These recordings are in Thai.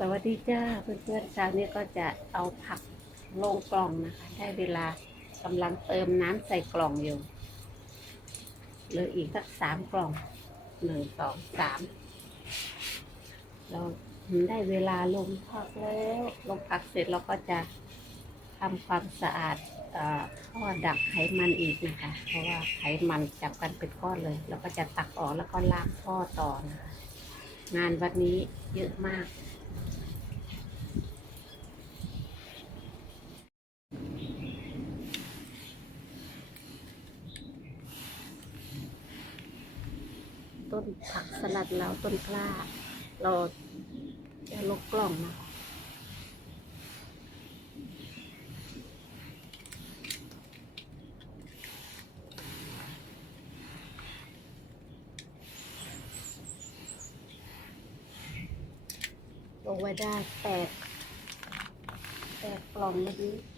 สวัสดีจ้าเพื่อนๆเช้านี้ก็จะเอาผักลงกล่องนะคะ ได้เวลากำลังเติมน้ำใส่กล่องอยู่เหลืออีกสักสามกล่องหนึ่งสองสามเราได้เวลาลงผักแล้วลงผักเสร็จเราก็จะทำความสะอาดเอ่อท่อดักไขมันอีกนะคะ เพราะว่าไขมันจับกันเป็นก้อนเลย เราก็จะตักออกแล้วก็ล้างท่อต่อนะคะงานวันนี้เยอะมาก ต้นผักสลัดเราต้นกล้า เราจะลกกล่องนะคะลงไว้ได้แปดแปดกล่องเมื่อกี้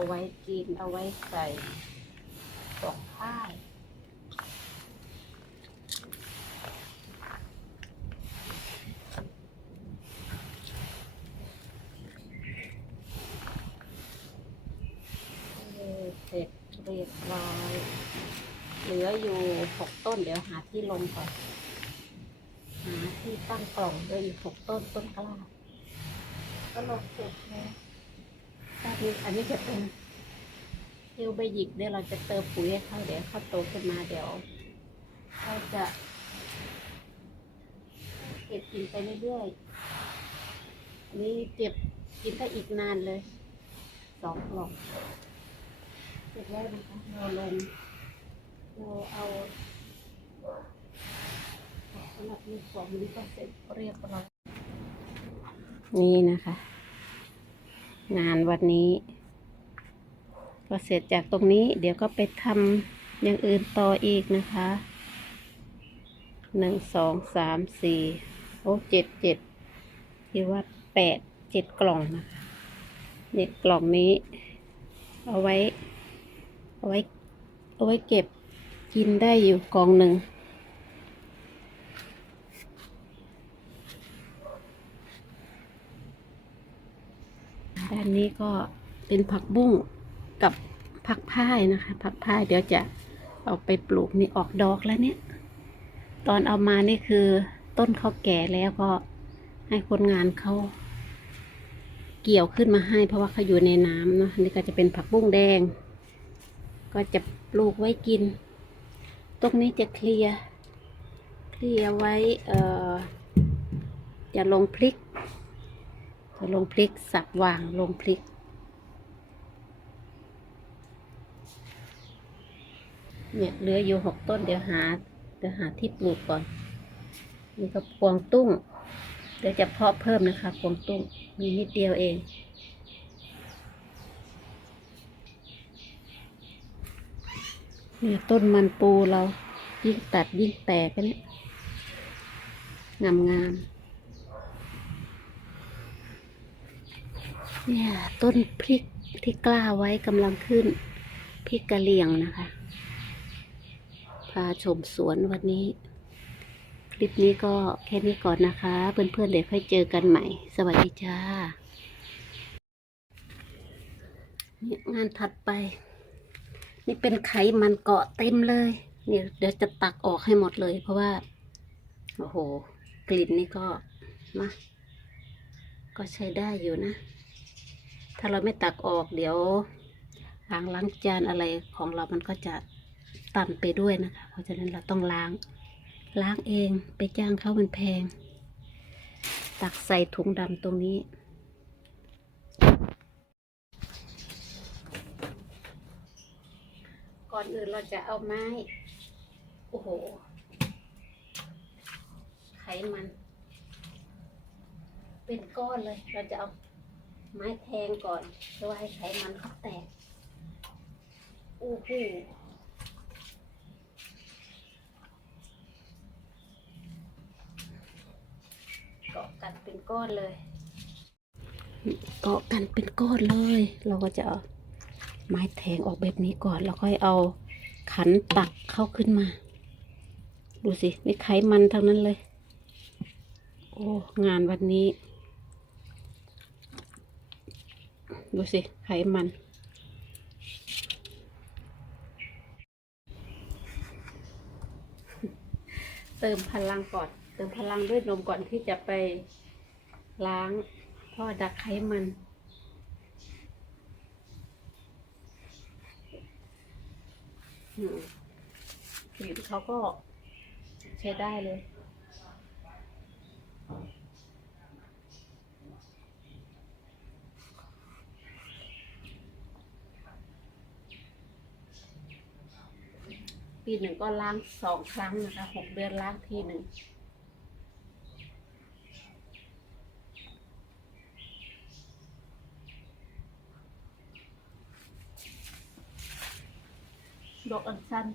เอาไว้กินเอาไว้ใส่กล่องข้าเสร็จเรียบร้อย เหลืออยู่หกต้นเดี๋ยวหาที่ลงก่อน หาที่ตั้งกล่องเหลยอีกหกต้นต้นกล้าก็ลงเสร็จแล้ วอันนี้อันนี้จะเป็นเทลใบหยิกเดี๋ยวเราจะเติมปุ๋ยให้เขาเดี๋ยวเขาโตขึ้นมาเดี๋ยวเขาจะเก็บกินไปเรื่อยๆอันนี้เก็บกินได้อีกนานเลยสองกล่องเสร็จแล้วนะคะเราลงเราเอาสำหรับในกล่องนี้ก็เสร็จเรียบร้อยนี่นะคะ งานวันนี้ก็เสร็จจากตรงนี้ เดี๋ยวก็ไปทำอย่างอื่นต่ออีกนะคะหนึ่งสองสามสี่โอ้เจ็ดเจ็ดที่ว่าแปดเจ็ดกล่องนะคะเจ็ดกล่องนี้ เอาไว้ เอาไว้ เอาไว้เก็บกินได้อยู่กองหนึ่ง ด้านนี้ก็เป็นผักบุ้งกับผักพายนะคะ ผักพายเดี๋ยวจะเอาไปปลูกนี่ออกดอกแล้วเนี่ย ตอนเอามานี่คือต้นเขาแก่แล้วก็ให้คนงานเขาเกี่ยวขึ้นมาให้ เพราะว่าเขาอยู่ในน้ำเนาะนี่ก็จะเป็นผักบุ้งแดง ก็จะปลูกไว้กิน ตรงนี้จะเคลียร์เคลียร์ไว้เอ่อจะลงพริก จะลงพริกสับวางลงพริก เนี่ยเหลืออยู่หกต้นเดี๋ยวหาเดี๋ยวหาที่ปลูกก่อน นี่ก็พวงตุ้ง เดี๋ยวจะเพาะเพิ่มนะคะพวงตุ้งมีนิดเดียวเองเนี่ยต้นมันปูเรายิ่งตัดยิ่งแตกไปเนี่ยงามงามๆ เนี่ย ต้นพริกที่กล้าไว้กำลังขึ้น พริกกะเหรี่ยงนะคะ พาชมสวนวันนี้ คลิปนี้ก็แค่นี้ก่อนนะคะ เพื่อนๆเดี๋ยวค่อยเจอกันใหม่ สวัสดีจ้าเนี่ยงานถัดไป นี่เป็นไขมันเกาะเต็มเลย เนี่ยเดี๋ยวจะตักออกให้หมดเลย เพราะว่า โอ้โห กลิ่นนี่ก็มาก็ใช้ได้อยู่นะ ถ้าเราไม่ตักออกเดี๋ยวอ่างล้างจานอะไรของเรามันก็จะตันไปด้วยนะคะ เพราะฉะนั้นเราต้องล้าง ล้างเองไปจ้างเขามันแพง ตักใส่ถุงดำตรงนี้ ก่อนอื่นเราจะเอาไม้ โอ้โห ไขมัน เป็นก้อนเลย เราจะเอา ไม้แทงก่อนเพื่อให้ไขมันเขาแตก อู้หูเกาะกันเป็นก้อนเลย เกาะกันเป็นก้อนเลย เราก็จะเอาไม้แทงออกแบบนี้ก่อน แล้วค่อยเอาขันตักเข้าขึ้นมา ดูสิ นี่ไขมันทั้งนั้นเลย โอ้ งานวันนี้ ดูสิ ไขมัน เติมพลังก่อน เติมพลังด้วยนมก่อนที่จะไปล้างท่อดักไขมันอืมผิวเขาก็ใช้ได้เลย ปีหนึ่งก็ล้างสองครั้งนะคะหกเดือนล้างทีหนึ่งดอกอัญชัน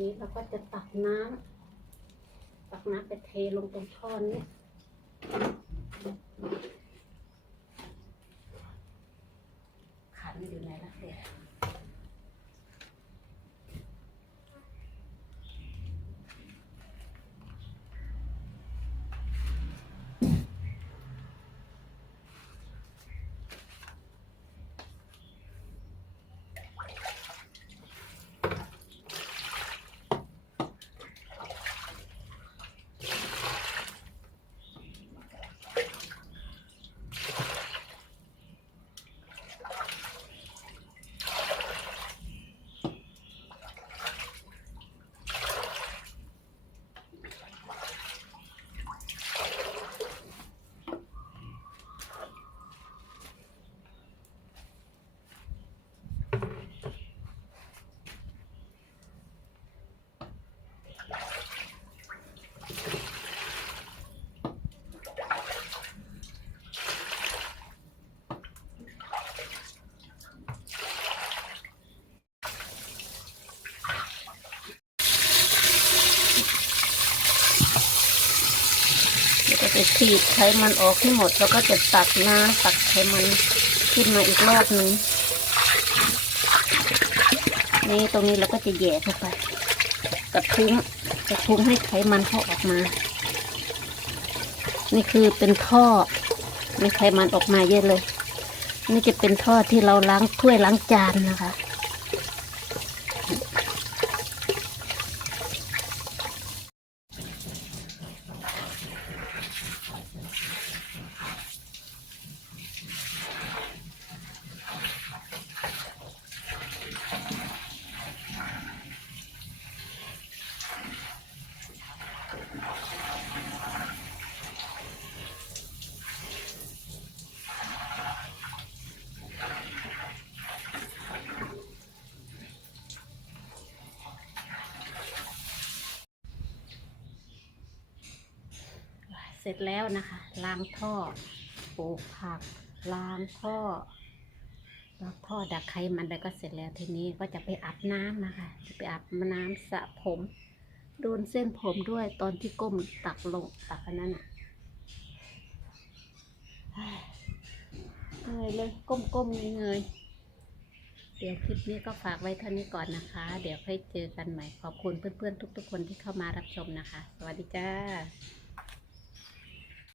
นี้เราก็จะตักน้ำตักน้ำไปเทลงตรงท่อนนี้ ฉีดไขมันออกให้หมด แล้วก็จะตักน้ำตักไขมันขึ้นมาอีกรอบนึงนี่ตรงนี้เราก็จะแหย่เข้าไปกระทุ้งกระทุ้งให้ไขมันเขาออกมา นี่คือเป็นท่อมีไขมันออกมาเยอะเลย นี่จะเป็นท่อที่เราล้างถ้วยล้างจานนะคะ เสร็จแล้วนะคะ ล้างท่อปลูกผัก ล้างท่อล้างท่อดักไขมันแล้วก็เสร็จแล้วทีนี้ก็จะไปอาบน้ำนะคะจะไปอาบน้ำสระผมโดนเส้นผมด้วยตอนที่ก้มตักลงตักอันนั้นอะเหนื่อยเลยก้มๆเงยเดี๋ยวคลิปนี้ก็ฝากไว้เท่านี้ก่อนนะคะ เดี๋ยวค่อยเจอกันใหม่ ขอบคุณเพื่อนๆทุก ๆ คนที่เข้ามารับชมนะคะ สวัสดีจ้า